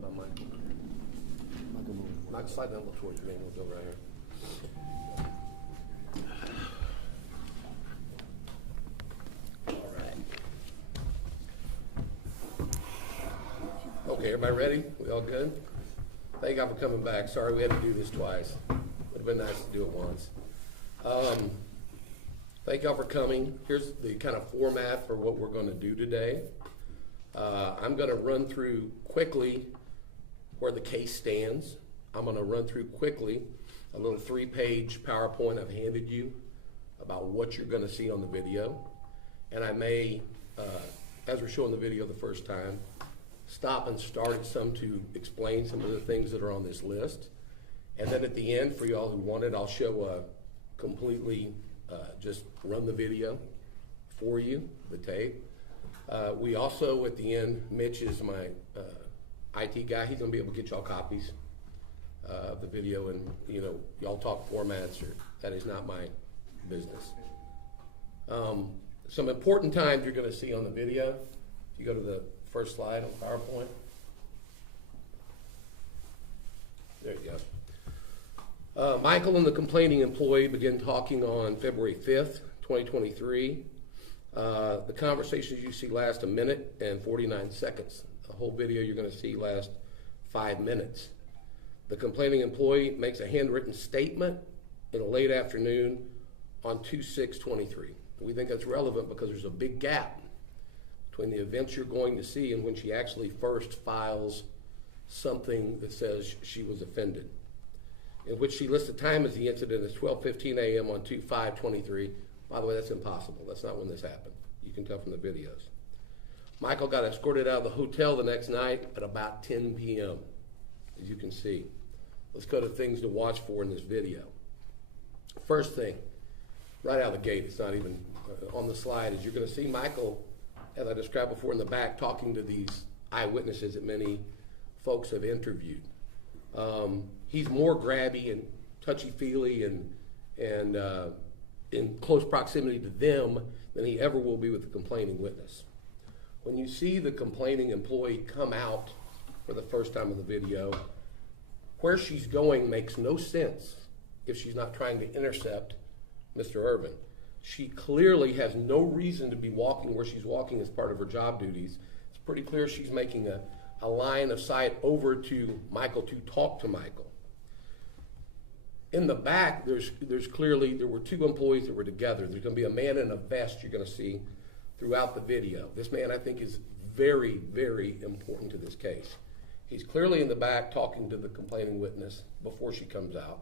by Michael. Michael, slide down a little towards me, and we'll go right here. All right. Okay, everybody ready? We all good? Thank y'all for coming back. Sorry we had to do this twice. Would have been nice to do it once. Thank y'all for coming. Here's the kind of format for what we're going to do today. I'm going to run through quickly where the case stands. I'm going to run through quickly a little 3-page PowerPoint I've handed you about what you're going to see on the video. And I may, as we're showing the video the first time, stop and start at some to explain some of the things that are on this list. And then at the end, for y'all who want it, I'll show a completely, just run the video for you, the tape. We also, at the end, Mitch is my IT guy. He's going to be able to get y'all copies of the video, and y'all talk formats, or that is not my business. Some important times you're going to see on the video. If you go to the first slide on PowerPoint. There you go. Michael and the complaining employee began talking on February 5th, 2023. The conversations you see last 1 minute and 49 seconds. The whole video you're going to see last 5 minutes. The complaining employee makes a handwritten statement in a late afternoon on 2/6/23. We think that's relevant because there's a big gap between the events you're going to see and when she actually first files something that says she was offended, in which she lists the time as the incident as 12:15 a.m. on 2/5/23. By the way, that's impossible. That's not when this happened. You can tell from the videos. Michael got escorted out of the hotel the next night at about 10 p.m., as you can see. Let's go to things to watch for in this video. First thing, right out of the gate, it's not even on the slide, is you're going to see Michael, as I described before, in the back talking to these eyewitnesses that many folks have interviewed. He's more grabby and touchy-feely and in close proximity to them than he ever will be with the complaining witness. When you see the complaining employee come out for the first time in the video, where she's going makes no sense if she's not trying to intercept Mr. Irvin. She clearly has no reason to be walking where she's walking as part of her job duties. It's pretty clear she's making a line of sight over to Michael to talk to Michael. In the back, there's clearly, there were 2 employees that were together. There's going to be a man in a vest you're going to see throughout the video. This man, I think, is very, very important to this case. He's clearly in the back talking to the complaining witness before she comes out.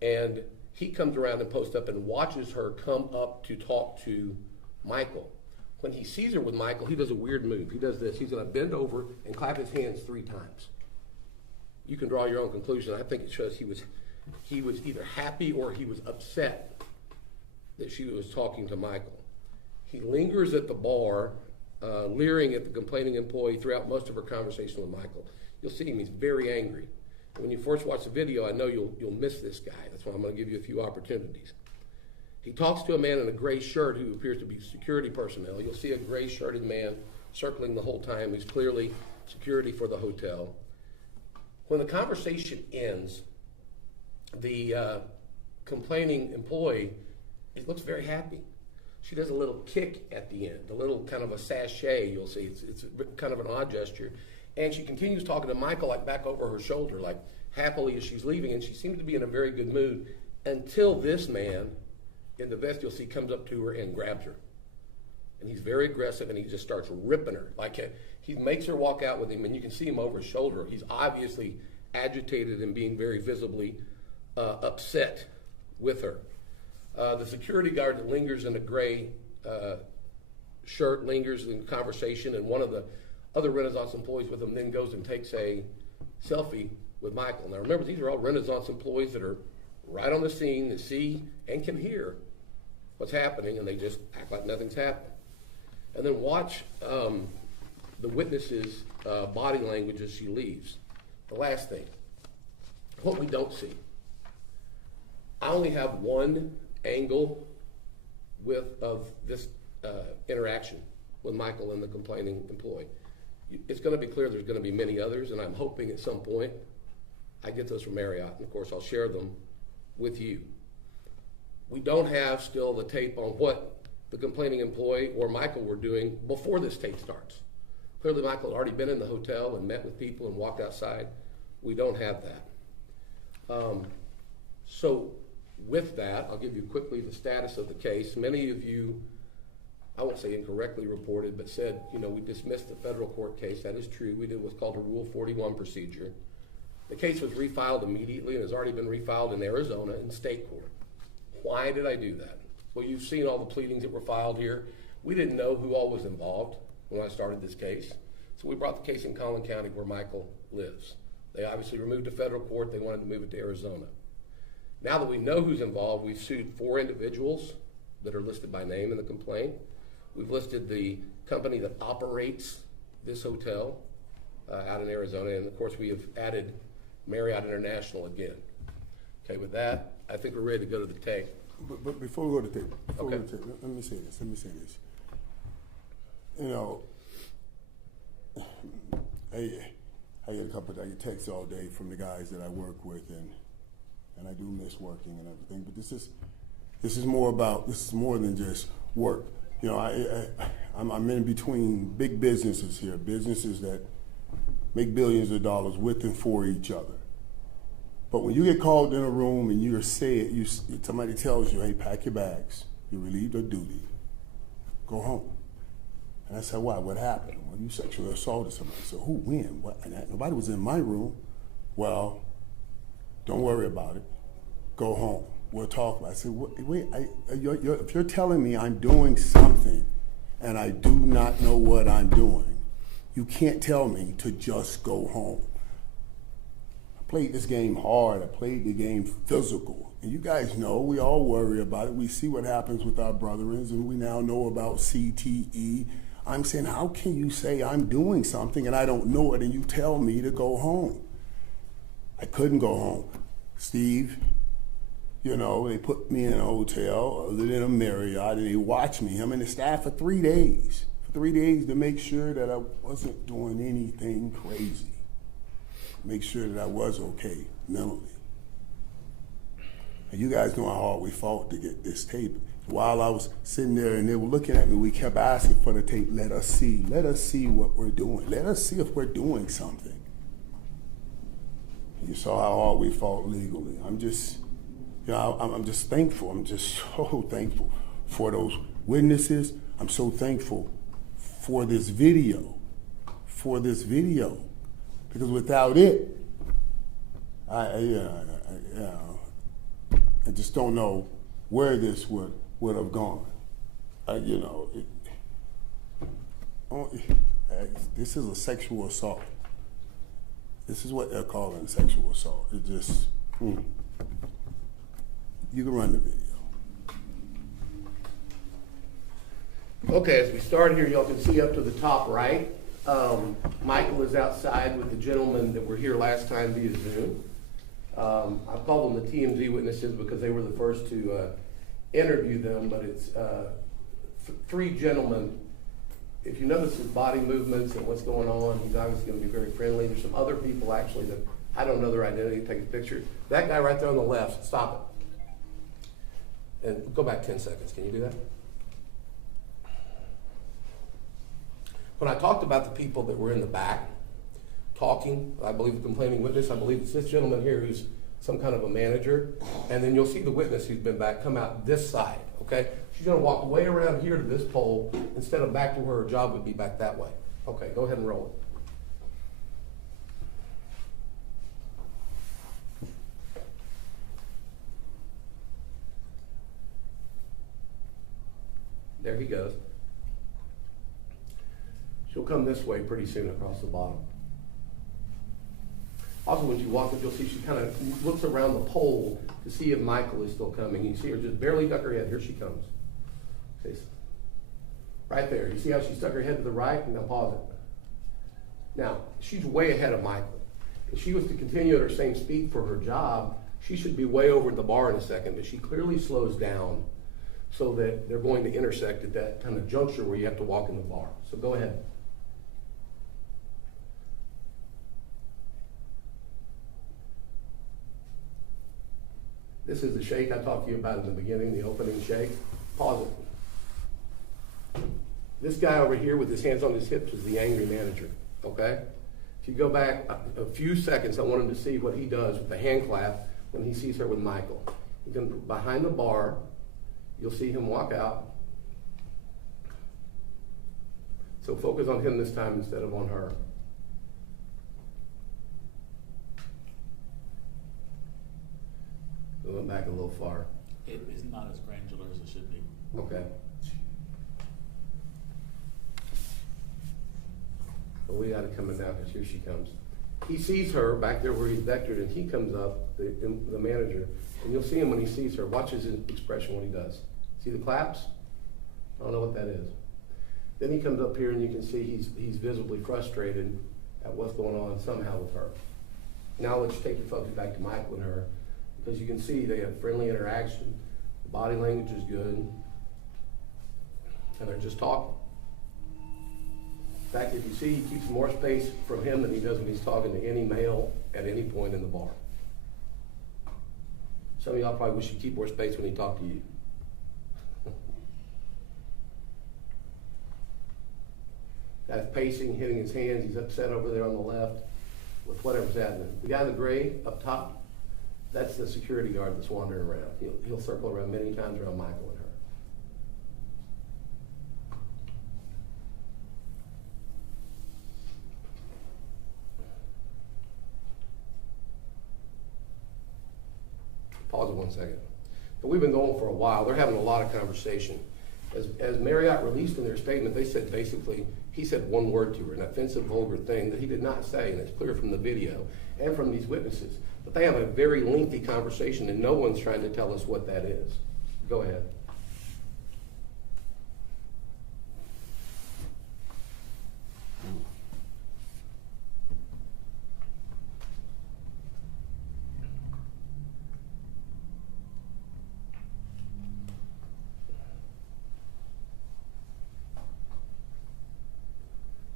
And he comes around and posts up and watches her come up to talk to Michael. When he sees her with Michael, he does a weird move. He does this. He's going to bend over and clap his hands 3 times. You can draw your own conclusion. I think it shows he was either happy or he was upset that she was talking to Michael. He lingers at the bar, leering at the complaining employee throughout most of her conversation with Michael. You'll see him, he's very angry. And when you first watch the video, I know you'll miss this guy. That's why I'm going to give you a few opportunities. He talks to a man in a gray shirt who appears to be security personnel. You'll see a gray shirted man circling the whole time. He's clearly security for the hotel. When the conversation ends, the complaining employee, it looks very happy. She does a little kick at the end, a little kind of a sachet, you'll see. It's kind of an odd gesture. And she continues talking to Michael, like back over her shoulder, like happily as she's leaving, and she seems to be in a very good mood until this man in the vest, you'll see, comes up to her and grabs her. And he's very aggressive, and he just starts ripping her. Like he makes her walk out with him, and you can see him over his shoulder. He's obviously agitated and being very visibly upset with her. The security guard that lingers in a gray shirt lingers in conversation, and one of the other Renaissance employees with him then goes and takes a selfie with Michael. Now remember, these are all Renaissance employees that are right on the scene, that see and can hear what's happening, and they just act like nothing's happened. And then watch the witness's body language as she leaves. The last thing, what we don't see. I only have one angle of this interaction with Michael and the complaining employee. it's going to be clear there's going to be many others, and I'm hoping at some point I get those from Marriott, and of course I'll share them with you. We don't have still the tape on what the complaining employee or Michael were doing before this tape starts. Clearly Michael had already been in the hotel and met with people and walked outside. We don't have that. So with that, I'll give you quickly the status of the case. Many of you, I won't say incorrectly reported, but said, we dismissed the federal court case. That is true. We did what's called a Rule 41 procedure. The case was refiled immediately and has already been refiled in Arizona in state court. Why did I do that? Well, you've seen all the pleadings that were filed here. We didn't know who all was involved when I started this case. So we brought the case in Collin County where Michael lives. They obviously removed the federal court. They wanted to move it to Arizona. Now that we know who's involved, we've sued 4 individuals that are listed by name in the complaint. We've listed the company that operates this hotel out in Arizona, and of course we have added Marriott International again. Okay, with that, I think we're ready to go to the tape. But before we go to tape, let me say this. I get a couple of texts all day from the guys that I work with, and I do miss working and everything. But this is more than just work. I'm in between big businesses here, businesses that make billions of dollars with and for each other. But when you get called in a room and somebody tells you, hey, pack your bags, you're relieved of duty, go home. And I said, why? What happened? Well, you sexually assaulted somebody. So who, when? What? Nobody was in my room. Well, don't worry about it. Go home. We'll talk about it. I said, wait, if you're telling me I'm doing something and I do not know what I'm doing, you can't tell me to just go home. I played this game hard. I played the game physical. And you guys know, we all worry about it. We see what happens with our brethrens, and we now know about CTE. I'm saying, how can you say I'm doing something and I don't know it and you tell me to go home? I couldn't go home. Steve, they put me in a hotel other than a Marriott, and they watched me, him and the staff, for 3 days. For 3 days to make sure that I wasn't doing anything crazy. Make sure that I was okay mentally. And you guys know how hard we fought to get this tape. While I was sitting there and they were looking at me, we kept asking for the tape. Let us see what we're doing. Let us see if we're doing something. You saw how hard we fought legally. I'm just thankful. I'm just so thankful for those witnesses. I'm so thankful for this video. Because without it, I just don't know where this would have gone. This is a sexual assault. This is what they're calling sexual assault. It just, you can run the video. Okay, as we start here, y'all can see up to the top right, Michael is outside with the gentlemen that were here last time via Zoom. I've called them the TMZ witnesses because they were the first to interview them, but it's 3 gentlemen. If you notice his body movements and what's going on, he's obviously going to be very friendly. There's some other people actually that I don't know their identity, take a picture. That guy right there on the left, stop it. And go back 10 seconds, can you do that? When I talked about the people that were in the back talking, I believe the complaining witness, I believe it's this gentleman here who's some kind of a manager, and then you'll see the witness who's been back come out this side, okay? She's gonna walk way around here to this pole instead of back to where her job would be back that way. Okay, go ahead and roll it. There he goes. She'll come this way pretty soon across the bottom. Also, when she walks up, you'll see she kind of looks around the pole to see if Michael is still coming. You see her just barely duck her head. Here she comes. Okay. Right there. You see how she stuck her head to the right? And now pause it. Now, she's way ahead of Michael. If she was to continue at her same speed for her job, she should be way over at the bar in a second, but she clearly slows down so that they're going to intersect at that kind of juncture where you have to walk in the bar. So go ahead. This is the shake I talked to you about in the beginning, the opening shake. Pause it. This guy over here with his hands on his hips is the angry manager, okay? If you go back a few seconds, I want him to see what he does with the hand clap when he sees her with Michael. He's gonna, behind the bar, you'll see him walk out. So focus on him this time instead of on her. We went back a little far. It is not as granular as it should be. Okay. But we got it coming now because here she comes. He sees her back there where he's vectored, and he comes up, the manager, and you'll see him when he sees her. Watch his expression when he does. See the claps? I don't know what that is. Then he comes up here, and you can see he's visibly frustrated at what's going on somehow with her. Now let's take your focus back to Michael and her, because you can see they have friendly interaction. The body language is good, and they're just talking. In fact, if you see, he keeps more space from him than he does when he's talking to any male at any point in the bar. Some of y'all probably wish you'd keep more space when he talked to you. Guy's pacing, hitting his hands. He's upset over there on the left with whatever's happening. The guy in the gray up top, that's the security guard that's wandering around. He'll circle around many times around Michael and her. Pause it 1 second. But we've been going for a while. They're having a lot of conversation. As Marriott released in their statement, they said basically, he said one word to her, an offensive, vulgar thing that he did not say, and it's clear from the video and from these witnesses. But they have a very lengthy conversation, and no one's trying to tell us what that is. Go ahead.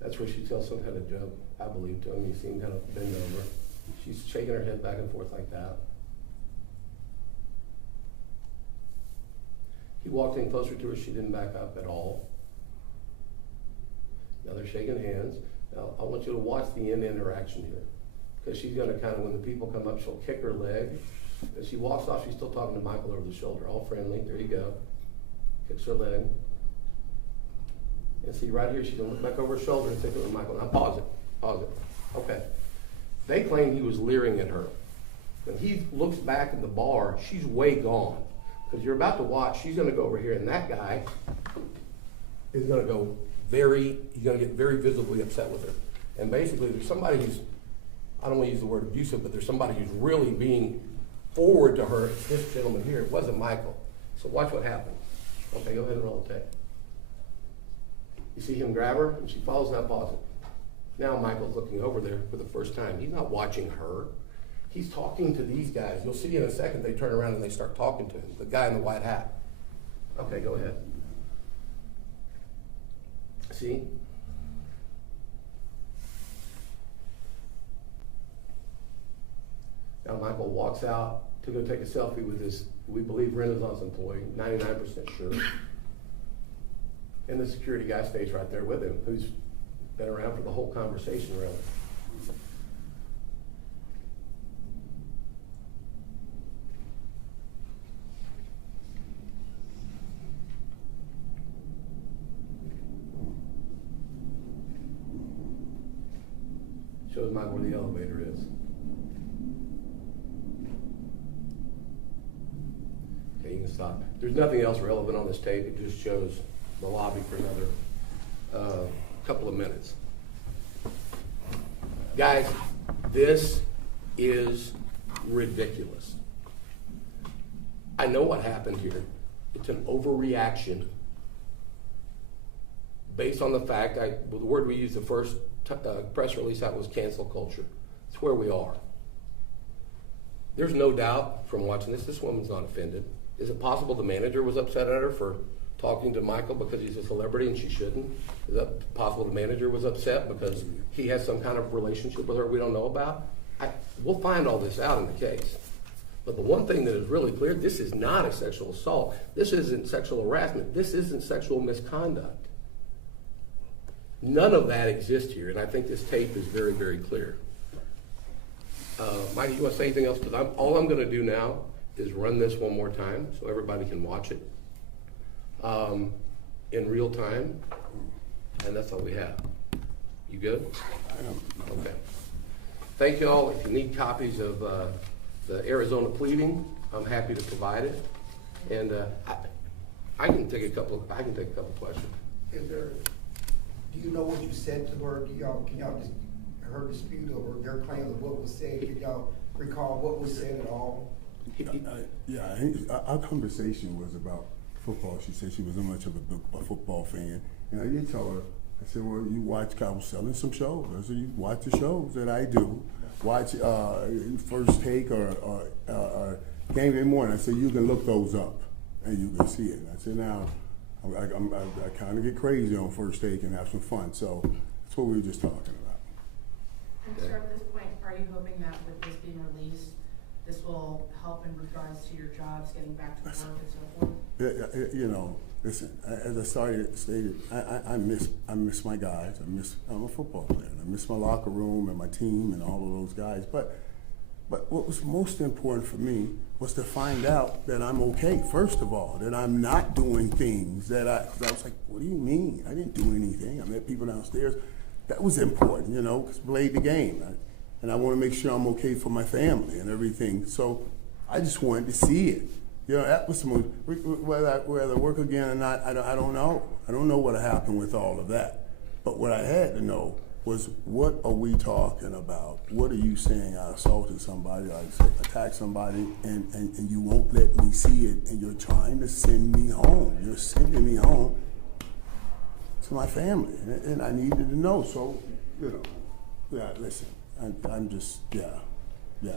That's where she tells some kind of joke, I believe, to him. You see him kind of bend over. She's shaking her head back and forth like that. He walked in closer to her. She didn't back up at all. Now they're shaking hands. Now I want you to watch the end interaction here, because she's going to kind of, when the people come up, she'll kick her leg. As she walks off, she's still talking to Michael over the shoulder, all friendly. There you go. Kicks her leg. And see right here, she's going to look back over her shoulder and take it with Michael. Now pause it. Pause it. Okay. They claim he was leering at her. When he looks back in the bar, she's way gone. Because you're about to watch, she's going to go over here, and that guy is going to go he's going to get very visibly upset with her. And basically, there's somebody who's, I don't want to use the word abusive, but there's somebody who's really being forward to her. It's this gentleman here. It wasn't Michael. So watch what happens. Okay, go ahead and roll the tape. You see him grab her, and she falls, now pause it. Now Michael's looking over there for the first time. He's not watching her. He's talking to these guys. You'll see in a second they turn around and they start talking to him, the guy in the white hat. Okay, go ahead. See? Now Michael walks out to go take a selfie with this, we believe, Renaissance employee, 99% sure. And the security guy stays right there with him, who's been around for the whole conversation, really. Shows Mike where the elevator is. Okay, you can stop. There's nothing else relevant on this tape. It just shows the lobby for another couple of minutes. Guys, this is ridiculous. I know what happened here. It's an overreaction based on the fact, the word we used the first press release out was cancel culture. It's where we are. There's no doubt from watching this woman's not offended. Is it possible the manager was upset at her for talking to Michael because he's a celebrity and she shouldn't? Is that possible the manager was upset because he has some kind of relationship with her we don't know about? We'll find all this out in the case. But the one thing that is really clear, this is not a sexual assault. This isn't sexual harassment. This isn't sexual misconduct. None of that exists here, and I think this tape is very, very clear. Mike, you want to say anything else? Because all I'm going to do now is run this one more time so everybody can watch it in real time, and that's all we have. You good? Okay. Thank you all. If you need copies of the Arizona pleading, I'm happy to provide it, and I can take a couple questions. Is there, do you know what you said to her? Can y'all just, her dispute over their claim of what was said, can y'all recall what was said at all? Our conversation was about football. She said she wasn't much of a football fan. And I did tell her, I said, well, you watch, I was selling some shows. I said, you watch the shows that I do. Watch First Take or Game Day Morning. I said, you can look those up and you can see it. And I said, now, I kind of get crazy on First Take and have some fun. So that's what we were just talking about. And sir, at this point, are you hoping that with this being released, this will help in regards to your jobs, getting back to work and so forth? You know, listen, as I stated, I miss my guys. I'm a football player. I miss my locker room and my team and all of those guys. But what was most important for me was to find out that I'm okay, first of all, that I'm not doing things that I was like, what do you mean? I didn't do anything. I met people downstairs. That was important, you know, because I played the game. And I want to make sure I'm okay for my family and everything. So I just wanted to see it. You know, that was the most, whether I work again or not, I don't know. I don't know what happened with all of that. But what I had to know was, what are we talking about? What are you saying? I assaulted somebody, I attacked somebody, and you won't let me see it, and you're trying to send me home. You're sending me home to my family, and I needed to know. So, you know, yeah, listen, I'm just, yeah. Do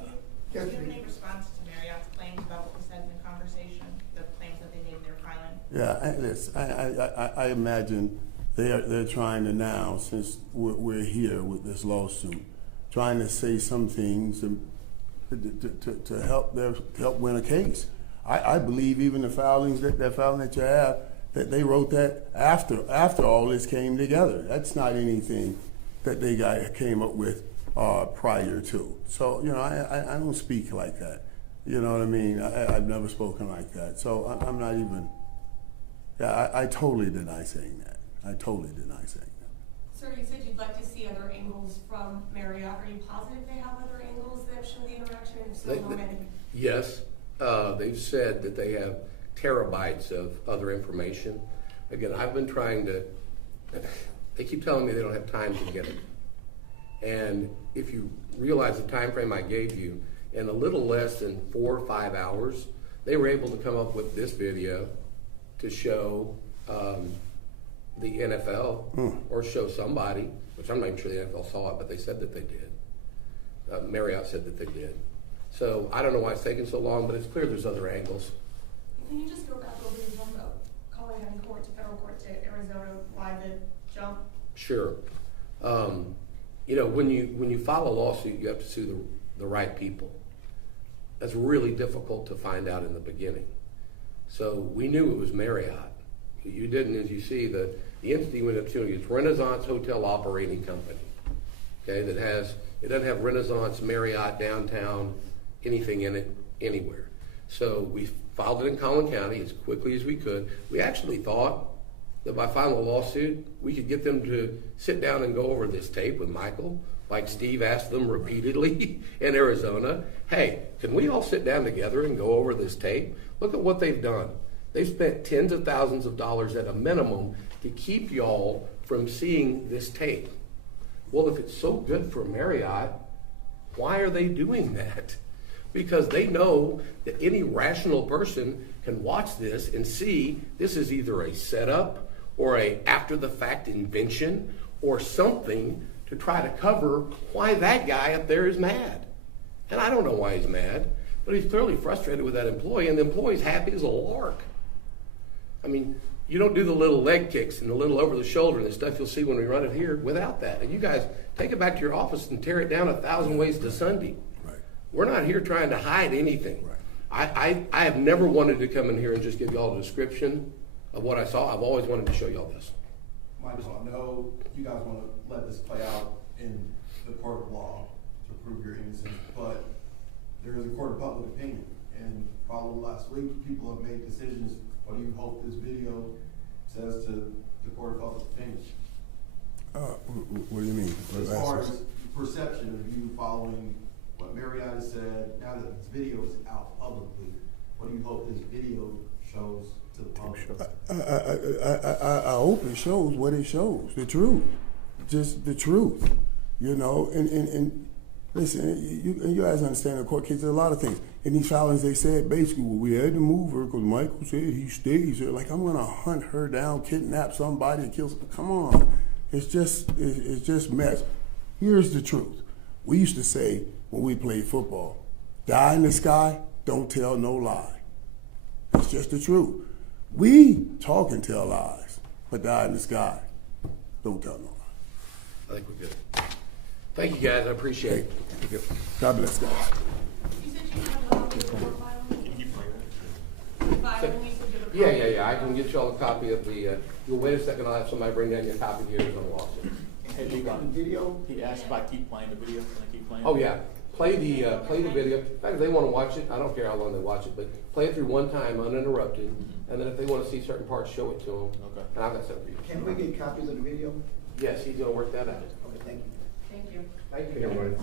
you have any response to Marriott's claims about what was said in the conversation, the claims that they made in their filing? Yeah, listen, I imagine they're trying to now, since we're here with this lawsuit, trying to say some things to help win a case. I believe even the filings that filing that you have, that they wrote that after all this came together. That's not anything that they came up with prior to. So, you know, I don't speak like that. You know what I mean? I've never spoken like that. So I'm not even, yeah, I totally deny saying that. I totally deny saying that. Sir, you said you'd like to see other angles from Marriott. Are you positive they have other angles that show the interaction? If so, how many? Yes, they've said that they have terabytes of other information. Again, I've been trying to, they keep telling me they don't have time to get it. And if you realize the time frame I gave you, in a little less than 4 or 5 hours, they were able to come up with this video to show the NFL or show somebody, which I'm not even sure the NFL saw it, but they said that they did. Marriott said that they did. So I don't know why it's taking so long, but it's clear there's other angles. Can you just go back over the one about calling having court to federal court to Arizona, why the jump? Sure. You know, when you file a lawsuit, you have to sue the right people. That's really difficult to find out in the beginning. So we knew it was Marriott. You didn't, as you see, the entity went up to it's Renaissance Hotel Operating Company. Okay, it doesn't have Renaissance, Marriott, downtown, anything in it anywhere. So we filed it in Collin County as quickly as we could. We actually thought that by filing a lawsuit, we could get them to sit down and go over this tape with Michael, like Steve asked them repeatedly in Arizona. Hey, can we all sit down together and go over this tape? Look at what they've done. They've spent tens of thousands of dollars at a minimum to keep y'all from seeing this tape. Well, if it's so good for Marriott, why are they doing that? Because they know that any rational person can watch this and see this is either a setup or a after-the-fact invention or something to try to cover why that guy up there is mad. And I don't know why he's mad, but he's clearly frustrated with that employee, and the employee's happy as a lark. I mean, you don't do the little leg kicks and the little over the shoulder and the stuff you'll see when we run it here without that. And you guys take it back to your office and tear it down 1,000 ways to Sunday. Right. We're not here trying to hide anything. Right. I have never wanted to come in here and just give y'all a description of what I saw. I've always wanted to show y'all this. Michael, I know you guys want to let this play out in the court of law to prove your innocence, but there is a court of public opinion. And following last week, people have made decisions. What do you hope this video says to the court of public opinion? What do you mean? As far as perception of you following what Marriott has said, now that this video is out publicly, what do you hope this video shows to the public? I hope it shows what it shows, the truth, just the truth, you know. And listen, you guys understand the court case. There's a lot of things. In these filings, they said basically, well, we had to move her because Michael said he stays here. Like, I'm gonna hunt her down, kidnap somebody, and kill somebody. Come on, it's just mess. Here's the truth. We used to say when we played football, die in the sky, don't tell no lie. It's just the truth. We talk and tell lies, but die in the sky, don't tell no lie. I think we're good. Thank you, guys. I appreciate it. God bless, guys. You said you have a copy of the court filing? Filing, you said you have a copy? Yeah. I can get y'all a copy of the, you'll wait a second, I'll have somebody bring down your copy here and unlock it. Hey, You got the video? he asked if I keep playing the video, can I keep playing? Oh, yeah. Play the video. In fact, if they want to watch it, I don't care how long they watch it, but play it through one time uninterrupted. And then if they want to see certain parts, show it to them. Okay. And I've got something for you. Can we get copies of the video? Yes, he's going to work that out. Okay, thank you. Thank you. Thank you, everybody.